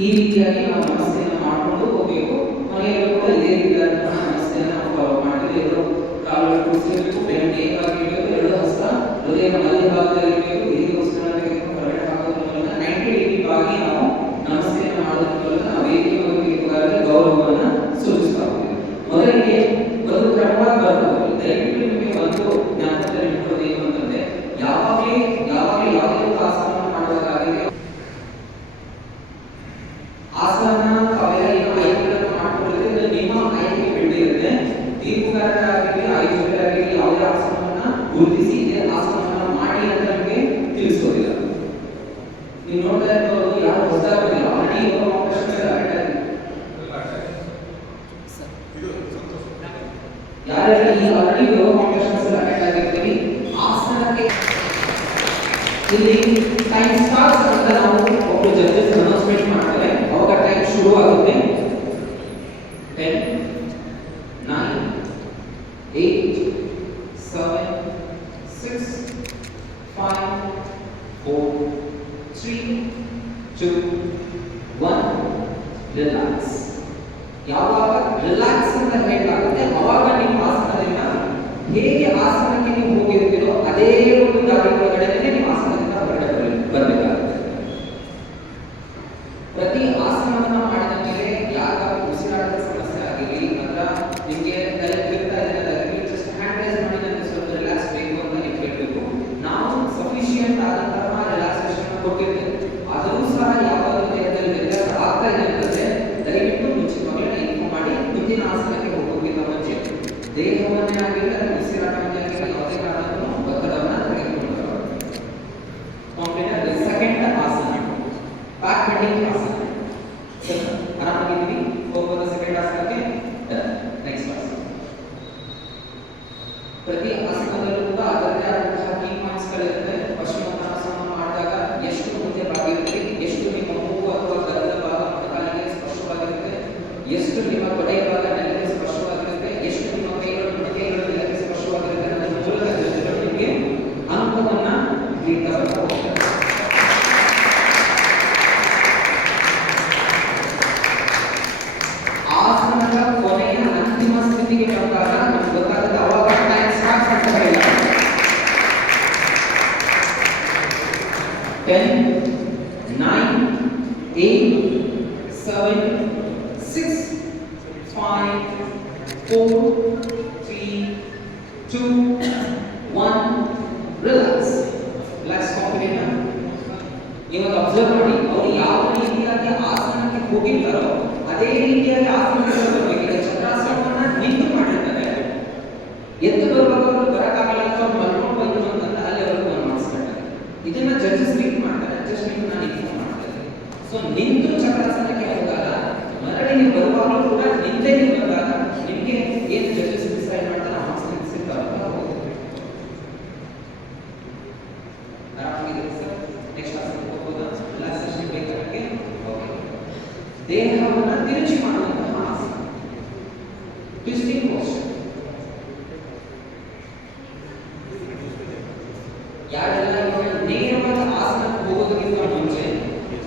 ಈ ರೀತಿಯಾಗಿ ನಾವು ನಮಸ್ತೆಯನ್ನು ಮಾಡಿಕೊಂಡು ಹೋಗಬೇಕು. ಮನೆಯಲ್ಲೂ ಕೂಡ ಇದೇ ರೀತಿಯಾದ ನಮಸ್ತೆಯನ್ನು ನಾವು ಫಾಲೋ ಮಾಡಿದ್ರೆ ಎರಡು ಕಾಲುಗಳು ಕೂಡಿಸಬೇಕು, ಬೆನ್ನು ನೇರವಾಗಿರಬೇಕು, ಎರಡು ಹಸ್ತ ಹೃದಯದ ಮಧ್ಯಭಾಗದಲ್ಲಿ ಇರಬೇಕು. ಹಿರಿಯ ಉಸಿರನ್ನು ತೆಗೆದುಕೊಂಡು ಹೊರಗಡೆ ಹಾಕೋದ್ರ ಮೂಲಕ 90 ಡಿಗ್ರಿ ಬಾಗಿ ನಾವು ನಮಸ್ತೆಯನ್ನು ಮಾಡೋದ್ರ ಮೂಲಕ ನಾವು ವೇದಿಕೆಗಾರರಿಗೆ ಗೌರವವನ್ನು ಸೂಚಿಸ್ತಾ ಹೋಗ್ತೀವಿ. ಮೊದಲಿಗೆ ಒಂದು ಕ್ರಮವಾಗಿ ಬರಬಹುದು. ದಯವಿಟ್ಟು ನಿಮಗೆ ಒಂದು ಜ್ಞಾಪಕದಲ್ಲಿ ಇಟ್ಕೊಳ್ಳೋದು ಏನು ಅಂತಂದ್ರೆ, ಯಾವಾಗಲೇ ಯಾವುದೇ ಆಸನವನ್ನು ಮಾಡುವಾಗಲಿ ಆಸನ ಅವೆಲ್ಲ ಏನು ಆಯ್ಕೆಗಳನ್ನು ಮಾಡ್ಕೊಳ್ಳೋದ್ರಿಂದ ನಿಮ್ಮ ಆಯ್ಕೆಗೆ ಬಿಟ್ಟಿರುತ್ತೆ. ದೀರ್ಘಕಾಲಕ್ಕಾಗಲಿ 5 ಜೊತೆಯಾಗಲಿ ಯಾವುದೇ ಆಸನವನ್ನ ಗುರುತಿಸಿ ಇದೇ ಆಸನವನ್ನ ಮಾಡಿ ಅಂತ ನಿಮಗೆ ತಿಳಿಸೋದಿಲ್ಲ. ನೀವು ನೋಡ್ತಾ ಇರ್ಬೋದು, ಯಾರು ಹೊಸದಾಗಿಲ್ಲ ಆಲ್ರೆಡಿ ಯೋಗ ಯಾರೆಲ್ಲ ಈ ಆಲ್ರೆಡಿ ಯೋಗ ಕಾಂಪಿಟೇಷನ್ಸ್ ಅಟೆಂಡ್ ಆಗಿರ್ತೀವಿ, ಆಸನಕ್ಕೆ ಇಲ್ಲಿ ಟೈಮ್ ಸ್ಟಾರ್ಟ್ಸ್ ಅಂತ ನಾವು ಒಬ್ಬರು ಜಡ್ಜಸ್ ಅನೌನ್ಸ್ಮೆಂಟ್ ಮಾಡ್ತಾರೆ. ಅವಾಗ ಟೈಮ್ ಶುರು ಆಗುತ್ತೆ. 10 9 8 7 6 5 4 3 2 1 ರಿಲ್ಯಾಕ್ಸ್. ಯಾವಾಗ ರಿಲ್ಯಾಕ್ಸ್ ಅಂತ ಹೇಳಲಾಗುತ್ತೆ ಅವಾಗ ನಿಮ್ಮ ಆಸನದಿಂದ ಹೇಗೆ ಆಸನಕ್ಕೆ ನೀವು ಹೋಗಿರ್ತೀರೋ ಅದೇ ಒಂದು ದಾರಿ ಒಳಗಡೆ ನೀವು ಆಸನದಿಂದ ಹೊರಗಡೆ ಬರಬೇಕಾಗುತ್ತೆ. ಪ್ರತಿ ಆಸನವನ್ನು ಮಾಡಿದ ಮೇಲೆ ಯಾವಾಗ ಉಸಿರಾಟದ ಸಮಸ್ಯೆ ಆಗಿರಲಿ ಅಥವಾ ನಿಮಗೆ ತಲೆಗಿರ್ತಾ ಇದೆ ಜಸ್ಟ್ ಹ್ಯಾಂಡ್ ರೈಸ್ ಮಾಡಿ ನನಗೆ ಸ್ವಲ್ಪ ರಿಲ್ಯಾಕ್ಸ್ ಬೇಕು ಅಂತ ನೀವು ಕೇಳಬೇಕು. ನಾವು ಸಫಿಷಿಯಂಟ್ ಆದಂತಹ ರಿಲ್ಯಾಕ್ಸೇಷನ್ ಕೊಟ್ಟಿರ್ತೇವೆ. ಆದರೂ ಸಹ ಯಾವಾಗಲೂ ದೇಹದಲ್ಲಿ ವ್ಯತ್ಯಾಸ ಆಗ್ತಾ ಇದೆ ಅಂತಂದ್ರೆ ದಯವಿಟ್ಟು ಮುಂಚಿತವಾಗಲೇ ಇನ್ಫಾರ್ಮ್ ಮಾಡಿ ಮುಂದಿನ ಆಸನಕ್ಕೆ ಹೋಗೋಕ್ಕಿಂತ ಮುಂಚೆ ದೇಹವನ್ನೇ ಆಗಿರಲಿ ಅಥವಾ ಉಸಿರಾಟವನ್ನೇ ಆಗಿರಲಿ ಯಾವುದೇ ಕಾರಣಕ್ಕೂ ಒತ್ತಡವನ್ನು ತೆಗೆದುಕೊಳ್ಳಬಾರದು. ಕಂಪ್ಲೀಟ್ ಸೆಕೆಂಡ್ ಆಸನ ಬ್ಯಾಕ್ ಬೆಂಡಿಂಗ್ ಆಸನ. ಆರಾಮಾಗಿದ್ದೀವಿ, ಹೋಗೋದು ಸೆಕೆಂಡ್ ಆಸನಕ್ಕೆ. ನೆಕ್ಸ್ಟ್ ಆಸನ. ಪ್ರತಿ ಆಸನದಲ್ಲೂ ಕೂಡ ಅದರದೇ ಆದಂತಹ ಕೀ ಪಾಯಿಂಟ್ಸ್ಗಳಿರುತ್ತೆ. ಪಶ್ಚಿಮೋತ್ತಾನಾಸನವನ್ನು ಮಾಡಿದಾಗ ಎಷ್ಟು ಮುಂದೆ ಬಾಗಿರುತ್ತೆ, ಎಷ್ಟು ನಿಮ್ಮ ಮೂಗು ಅಥವಾ ಗದ್ದಲ ಭಾಗ ಮೊಣಕಾಲಿಗೆ ಸ್ಪರ್ಶವಾಗಿರುತ್ತೆ, ಎಷ್ಟು ನಿಮ್ಮ ತೊಡೆಯ ಭಾಗ ನೆಲಕ್ಕೆ ಸ್ಪರ್ಶವಾಗಿರುತ್ತೆ, ಎಷ್ಟು ನಿಮ್ಮ ಕೈಗಳು ಮೊಣಕೈಗಳು ನೆಲಕ್ಕೆ ಸ್ಪರ್ಶವಾಗಿರುತ್ತೆ ಅನ್ನೋದ್ರ ಮೂಲಕ ಜೊತೆಗೆ ನಿಮಗೆ ಅಂಕವನ್ನ ನೀಡ್ತಾ ಹೋಗ್ತಾರೆ. ಆಸನದ ಕೊನೆಯ ಅಂತಿಮ ಸ್ಥಿತಿಗೆ ಬಂದಾಗ ನಮ್ಗೆ ಗೊತ್ತಾಗುತ್ತೆ ಅವಾಗ ಟೈಮ್ ಸ್ಟಾರ್ಟ್ ಅಂತ ಹೇಳಲಾಗುತ್ತೆ. 10 9 8 7 6 5 4 3 2 1 ರಿಲ್ಯಾಕ್ಸ್. ರಿಲ್ಯಾಕ್ಸ್ ಕಾಂಪಿಟೇಟರ್ ನೀವು ಅಬ್ಸರ್ವ್ ಮಾಡಿ, ಅವರು ಯಾವ ರೀತಿಯಾಗಿ ಆಸನಕ್ಕೆ ಹೋಗಿರ್ತಾರೋ ಅದೇ ರೀತಿಯಾಗಿ ಆಸನಕ್ಕೆ ಬರಬೇಕು. ಚಕ್ರಾಸನವನ್ನ ನಿಂತು ಮಾಡಿರ್ತಾರೆ, ಎದ್ದು ಬರುವಾಗ ಬರಕ್ಕಾಗಲ್ಲ ಅಥವಾ ಮಲ್ಕೊಂಡು ಬಂದು ಅಂತಂದ ಅಲ್ಲಿವರೆಗೂ ಒಂದು ಮಾಡಿಸ್ತಾರೆ. ಇದನ್ನ ಜಡ್ಜಸ್ ರೀಟ್ ಮಾಡ್ತಾರೆ, ಜಸ್ಟ್ ನೀವು ನಾನು ಇನ್ಫಾರ್ಮ್ ಮಾಡ್ತಾರೆ. ಸೊ ನಿಂತು ಚಕ್ರಾಸನಕ್ಕೆ ಹೋದಾಗ ಮರಳಿ ನೀವು ಬರುವಾಗಲೂ ಕೂಡ ನಿಂತೇ ನೀವು ಬಂದಾಗ ನಿಮಗೆ ಏನು ಜಡ್ಜಸ್ ಡಿಸೈಡ್ ಮಾಡ್ತಾರೆ ಆ ಆಸನಕ್ಕೆ ಸಿಗ್ತಾರಂತ ಹೋಗುತ್ತೆ. ಆರಾಮಾಗಿದೆ ಸರ್. ನೆಕ್ಸ್ಟ್ ಆಸನಕ್ಕೆ ಹೋಗೋದಾ? ರಿಲ್ಯಾಕ್ಸೇಷನ್ ಬೇಕಾಗಿ ಓಕೆ. ದೇಹವನ್ನು ತಿರುಚಿ ಮಾಡುವಂತಹ ಆಸನ, ಟ್ವಿಸ್ಟಿಂಗ್ ಪೋಸ್ಚರ್. ಯಾರೆಲ್ಲ ಇವಾಗ ನೇರವಾಗಿ ಆಸನಕ್ಕೆ ಹೋಗೋದಕ್ಕಿಂತ ಮುಂಚೆ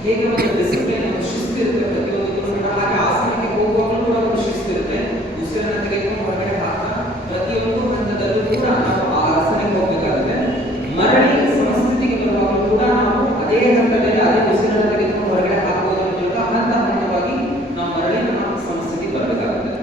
ಹೇಗೆ ಒಂದು ಡಿಸಿಪ್ಲಿನ್, ಒಂದು ಶಿಸ್ತು ಇರುತ್ತೆ ಪ್ರತಿಯೊಂದಕ್ಕೂ ಕೂಡ, ಹಾಗೆ ಆಸನಕ್ಕೆ ಹೋಗುವಾಗಲೂ ಕೂಡ ಒಂದು ಶಿಸ್ತು ಇರುತ್ತೆ. ಉಸಿರನ್ನು ತೆಗೆದುಕೊಂಡು ಹೊರಗಡೆ ಹಾಕ್ತಾ ಪ್ರತಿಯೊಂದು ಹಂತದಲ್ಲೂ ಕೂಡ ನಾವು ಆ ಆಸನಕ್ಕೆ ಹೋಗಬೇಕಾಗುತ್ತೆ. ಮರಳಿ ಸಮಸ್ಥಿತಿಗೆ ಬರುವಾಗಲೂ ಕೂಡ ನಾವು ಅದೇ ಹಂತದಲ್ಲಿ ಅದೇ ಉಸಿರನ್ನು ತೆಗೆದುಕೊಂಡು ಹೊರಗಡೆ ಹಾಕುವುದರ ಮೂಲಕ ಹಂತ ಹಂತವಾಗಿ ನಾವು ಮರಳಿ ನಮ್ಮ ಸಮಸ್ಥಿತಿಗೆ ಬರಬೇಕಾಗುತ್ತೆ.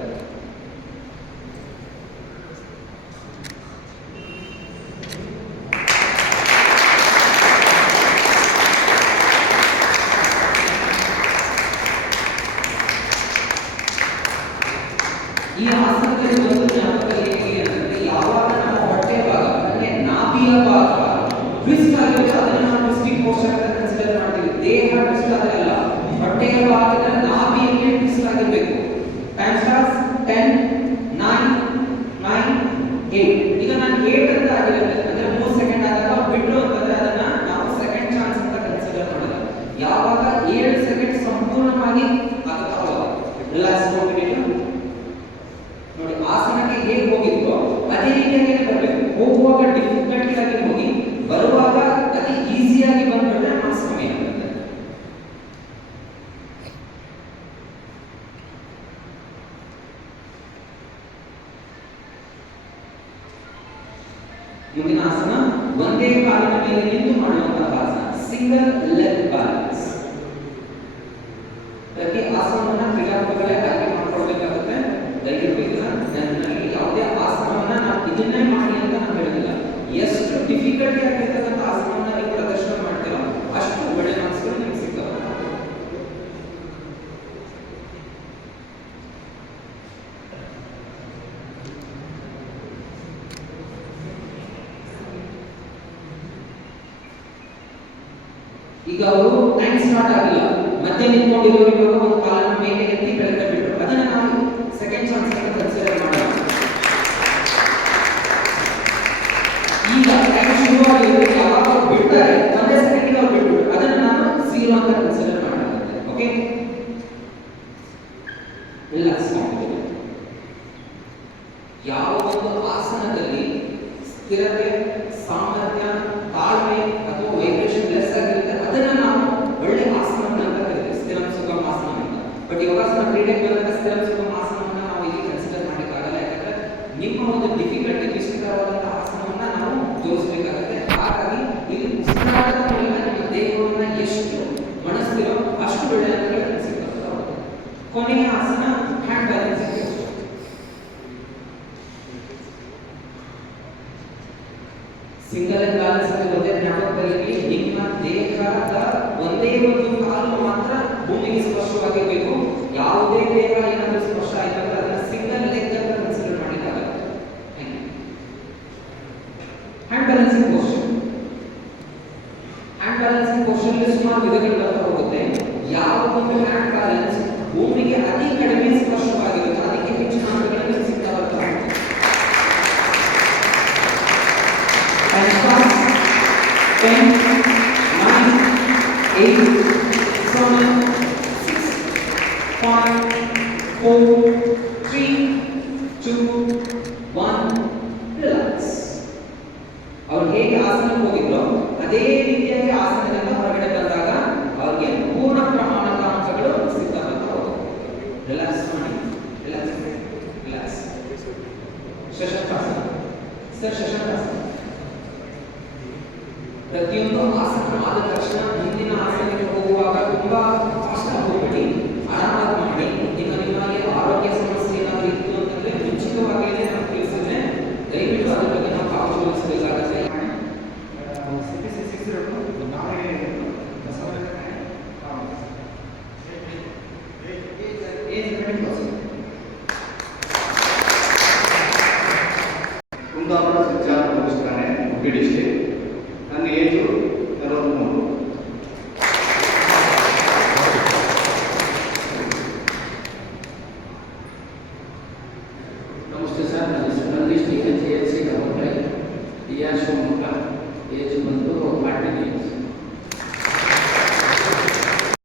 ಈ ಆಸನದಲ್ಲಿ ಒಂದು ಜ್ಞಾಪಕ ಹೇಗೆ ಅಂತಂದ್ರೆ, ಯಾವಾಗ ನಮ್ಮ ಹೊಟ್ಟೆ ಭಾಗ ಅಂದ್ರೆ ನಾಭಿಯ ಭಾಗ ಟ್ವಿಸ್ಟ್ ಆಗಿರುತ್ತೆ ಅದನ್ನ ನಾವು ಟ್ವಿಸ್ಟಿಂಗ್ ಪೋಸ್ಚರ್ ಅಂತ ಕನ್ಸಿಡರ್ ಮಾಡ್ತೀವಿ. ದೇಹ ಟ್ವಿಸ್ಟ್ ಆಗಲ್ಲ, ಹೊಟ್ಟೆಯ ಭಾಗದ ನಾಭಿಯಲ್ಲಿ ಟ್ವಿಸ್ಟ್ ಆಗಿರಬೇಕು. Time starts 10 9 9 8. ಈಗ ನಾನು 8 ಅಂತ ಆಗಿರುತ್ತೆ ಅಂದ್ರೆ 3 ಸೆಕೆಂಡ್ ಆದಾಗ ಬಿಟ್ರು ಅಂತಂದ್ರೆ ಅದನ್ನ ನಾವು ಸೆಕೆಂಡ್ ಚಾನ್ಸ್ ಅಂತ ಕನ್ಸಿಡರ್ ಮಾಡಲ್ಲ. ಯಾವಾಗ 7 ಸೆಕೆಂಡ್ ಸಂಪೂರ್ಣವಾಗಿ ಆಗುತ್ತಾ ಅವಾಗ ರಿಲ್ಯಾಕ್ಸ್ ಕಾಂಪಿಟೇಟರ್ ನೋಡಿ. ಆಸನಕ್ಕೆ ಹೇಗೆ ಹೋಗಿದ್ವೋ ಅದೇ ರೀತಿಯಾಗಿ ಬರಬೇಕು. ಹೋಗುವಾಗ ಡಿಫಿಕಲ್ಟಿ ಆಗಿ ಹೋಗಿ ಬರುವಾಗ ಅತಿ ಈಸಿಯಾಗಿ ಬಂದ್ಬಿಟ್ರೆ ಮಾಸ್ ಕಮ್ಮಿ ಆಗುತ್ತೆ. Single leg balance. ಪ್ರತಿ ಆಸನವನ್ನ ಕ್ರೀಡಾಪಟುಗಳೇ ಆಯ್ಕೆ ಮಾಡ್ಕೊಳ್ಬೇಕಾಗುತ್ತೆ. ದಯವಿಟ್ಟು ಇದನ್ನ ನೆನಪಿನಲ್ಲಿ ಯಾವುದೇ ಆಸನವನ್ನ ನಾವು ಇದನ್ನೇ ಮಾಡಿ ಅಂತ ನಾನು ಹೇಳೋದಿಲ್ಲ. ಎಷ್ಟು ಡಿಫಿಕಲ್ಟಿ ಆಗಿರ್ತಕ್ಕಂಥ ಆಸನವನ್ನ ನೀವು ಪ್ರದರ್ಶನ ಮಾಡ್ತೀರೋ ಅಷ್ಟು ಒಳ್ಳೆ ಮಾರ್ಕ್ಸ್ಗಳು ನಿಮ್ಗೆ ಸಿಗ್ತವೆ. ಈಗ ಅವರು ಟೈಮ್ ಸ್ಟಾರ್ಟ್ ಆಗಿಲ್ಲ, ಮತ್ತೆ ನಿಂತ್ಕೊಂಡಿರೋರಿಗೆ ಒಂದು ಕಾಲನ್ನು ಮೇಲೆ ಎತ್ತಿ ಕೆಳಗಡೆ ಬಿಟ್ಟರು. ಅದನ್ನ ನಾವು ಸೆಕೆಂಡ್ ಚಾನ್ಸ್ ಅಂತ ಕನ್ಸಿಡರ್ ಮಾಡೋಣ. ಈಗ ಟೈಮ್ ಶುರುವಾಗಿರೋದು ಯಾವಾಗ ಬಿಡ್ತಾರೆ ಒಂದೇ ಸೆಕೆಂಡ್ ಅವ್ರು ಬಿಟ್ಬಿಟ್ರು, ಅದನ್ನ ನಾನು 0 ಅಂತ ಕನ್ಸಿಡರ್ ಮಾಡಲಾಗುತ್ತೆ. ಓಕೆ, ರಿಲ್ಯಾಕ್ಸ್ ಮಾಡ್ಕೊಳ್ಳಿ. ಯಾವ ಒಂದು ಆಸನದಲ್ಲಿ ಸ್ಥಿರತೆ, ಸಾಮರ್ಥ್ಯ, ತಾಳ್ಮೆ ಅಥವಾ ವೈಬ್ರೇಷನ್ ಲೆಸ್ ಆಗಿರುತ್ತೆ ಅದನ್ನ ನಾವು ಒಳ್ಳೆ ಆಸನ ಅಂತ ಕರೀತೀವಿ, ಸ್ಥಿರಂ ಸುಖಂ ಆಸನ ಅಂತ. ಬಟ್ ಯೋಗಾಸನ ಕ್ರೀಡೆಗೆ ಬಂದಾಗ ಸ್ಥಿರಂ ಸುಖಂ ಆಸನವನ್ನ ನಾವು ಇಲ್ಲಿ ಕನ್ಸಿಡರ್ ಮಾಡಲಿಕ್ಕಾಗಲ್ಲ. ಯಾಕಂದ್ರೆ ನಿಮ್ಮ ಒಂದು ಡಿಫಿಕಲ್ಟಿ ವಿಚಿತ್ರವಾದಂತಹ ಆಸನವನ್ನ ನಾವು ತೋರಿಸಬೇಕಾಗುತ್ತೆ. ಹಾಗಾಗಿ ಇಲ್ಲಿ ಉಸಿರಾಟದ ಮೂಲಕ ನಿಮ್ಮ ದೇಹವನ್ನ ಎಷ್ಟು ಮನಸ್ಸಿರೋ ಅಷ್ಟು ಒಳ್ಳೆ ಅಂಕಗಳು ಸಿಗ್ತವೆ. ಕೊನೆಯ ಆಸನ hand balancing. Single leg balance ಅಲ್ಲಿ ಒಂದೇ ಜ್ಞಾಪಕದಲ್ಲಿ ನಿಮ್ಮ ದೇಹದ ಒಂದೇ ಒಂದು ಕಾಲು ಮಾತ್ರ ಭೂಮಿಗೆ ಸ್ಪರ್ಶವಾಗಿರಬೇಕು. ಯಾವುದೇ ದೇಹ ಏನಾದರೂ ಸ್ಪರ್ಶ ಆಯ್ತಂದ್ರೆ ಅದನ್ನ ಸಿಂಗಲ್ ಲೆಗ್ ಅಂತ ಕನ್ಸಿಡರ್ ಮಾಡಿದಾಗುತ್ತೆ. Hand balancing posture. Hand balancing posture ಅಲ್ಲಿ ಸುಮಾರು ವಿಧಗಳು ಬರ್ತಾ ಹೋಗುತ್ತೆ. ಯಾವ ಒಂದು ಹ್ಯಾಂಡ್ ಬ್ಯಾಲೆನ್ಸ್ ಭೂಮಿಗೆ ಅತಿ ಕಡಿಮೆ ಸ್ಪರ್ಶವಾಗಿರುತ್ತೋ ಅದಕ್ಕೆ ಹೆಚ್ಚಿನ ಅಂಕಗಳನ್ನು ಸಿಗ್ತಾ ಬರ್ತಾ ಹೋಗುತ್ತೆ. 10, 9, 8, 7, 6, 5, 4, 3, 2, 1, ರಿಲ್ಯಾಕ್ಸ್. ಅವ್ರು ಹೇಗೆ ಆಸನಕ್ಕೆ ಹೋಗಿದ್ರು ಅದೇ ರೀತಿಯಾಗಿ ಆಸನದಿಂದ ಹೊರಗಡೆ ಬಂದಾಗ ಅವ್ರಿಗೆ ಪೂರ್ಣ ಪ್ರಮಾಣದ ಅಂಕಗಳು ಸಿಗ್ತಾ ಬರ್ತಾ ಹೋಗುತ್ತೆ. ರಿಲ್ಯಾಕ್ಸ್ ಮಾಡಿ, relax, relax. Shashankasana. Sir, Shashankasana ಪ್ರತಿಯೊಂದು ಆಸನ ಆದ ತಕ್ಷಣ ಮುಂದಿನ ಆಸನಕ್ಕೆ ಹೋಗುವಾಗ ತುಂಬಾ ಫಾಸ್ಟ್ ಆಗಿ ಹೋಗಬೇಡಿ, ಆರಾಮಾಗಿ ಮಾಡಿ. ನಿಮಗೆ ಆರೋಗ್ಯ ಸಮಸ್ಯೆ ಏನಾದರೂ ಇತ್ತು ಅಂತಂದ್ರೆ ಮುಂಚಿತವಾಗಿಯೇ ನಾವು ತಿಳಿಸಿದ್ರೆ ದಯವಿಟ್ಟು ಅದ್ರ ಬಗ್ಗೆ ನಾವು ಕಾಳಜಿ ವಹಿಸಬೇಕಾಗುತ್ತೆ. ಕುಂದಾಪುರ ಸಂಚಾರ ಪೊಲೀಸ್ ಠಾಣೆ, ಉಡುಪಿ ಡಿಸ್ಟ್ರಿಕ್ಟ್. ನನ್ನ ಏಜು 43. ನಮಸ್ತೆ ಸರ್, ನನ್ನ ಹೆಸರು DHC ಡಾಕ್ಟರ್ ಶಿವಮೊಗ್ಗ. ಏಜ್ ಬಂದು 40 ಇಯರ್ಸ್.